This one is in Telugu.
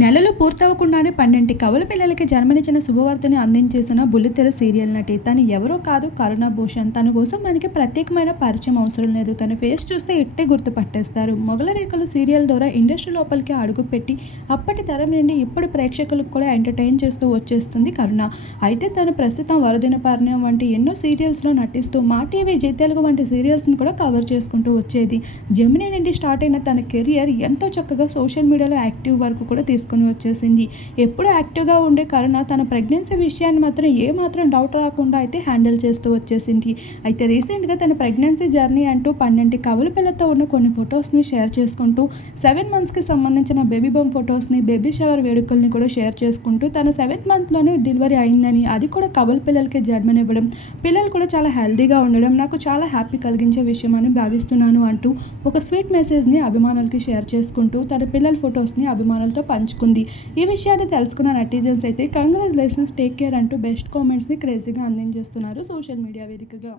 నెలలు పూర్తవకుండానే పన్నెండు కవల పిల్లలకి జన్మనిచ్చిన శుభవార్తని అందించేసిన బుల్లితెర సీరియల్ నటి తను ఎవరో కాదు కరుణ భూషణ్. తన కోసం మనకి ప్రత్యేకమైన పరిచయం అవసరం లేదు. తన ఫేస్ చూస్తే ఇట్టే గుర్తుపట్టేస్తారు. మొగల రేఖలు సీరియల్ ద్వారా ఇండస్ట్రీ లోపలికి అడుగుపెట్టి అప్పటి తరం నుండి ఇప్పుడు ప్రేక్షకులకు కూడా ఎంటర్టైన్ చేస్తూ వచ్చేస్తుంది కరుణ. అయితే తను ప్రస్తుతం వరదిన పరిణయం వంటి ఎన్నో సీరియల్స్లో నటిస్తూ మా టీవీ జీతెలుగు వంటి సీరియల్స్ని కూడా కవర్ చేసుకుంటూ వచ్చేది. జమినీ నుండి స్టార్ట్ అయిన తన కెరియర్ ఎంతో చక్కగా సోషల్ మీడియాలో యాక్టివ్ వరకు కూడా తీసుకుని వచ్చేసింది. ఎప్పుడు యాక్టివ్గా ఉండే కరుణ తన ప్రెగ్నెన్సీ విషయాన్ని మాత్రం ఏ మాత్రం డౌట్ రాకుండా అయితే హ్యాండిల్ చేస్తూ వచ్చేసింది. అయితే రీసెంట్గా తన ప్రెగ్నెన్సీ జర్నీ అంటూ పన్నెండు కవుల పిల్లతో ఉన్న కొన్ని ఫొటోస్ని షేర్ చేసుకుంటూ సెవెన్ మంత్స్కి సంబంధించిన బేబీ బమ్ ఫొటోస్ని బేబీ షవర్ వేడుకల్ని కూడా షేర్ చేసుకుంటూ తన సెవెంత్ మంత్లోనే డెలివరీ అయిందని అది కూడా కవుల పిల్లలకి జన్మనివ్వడం పిల్లలు కూడా చాలా హెల్దీగా ఉండడం నాకు చాలా హ్యాపీ కలిగించే విషయం అని భావిస్తున్నాను అంటూ ఒక స్వీట్ మెసేజ్ని అభిమానులకి షేర్ చేసుకుంటూ తన పిల్లల ఫొటోస్ని అభిమానులతో పంచుకుంది ఈ విషయాన్ని తెలుసుకున్న నెటిజన్స్ అయితే కంగ్రాచులేషన్స్ టేక్ కేర్ అంటూ బెస్ట్ కామెంట్స్ని క్రేజీగా అందించేస్తున్నారు సోషల్ మీడియా వేదికగా.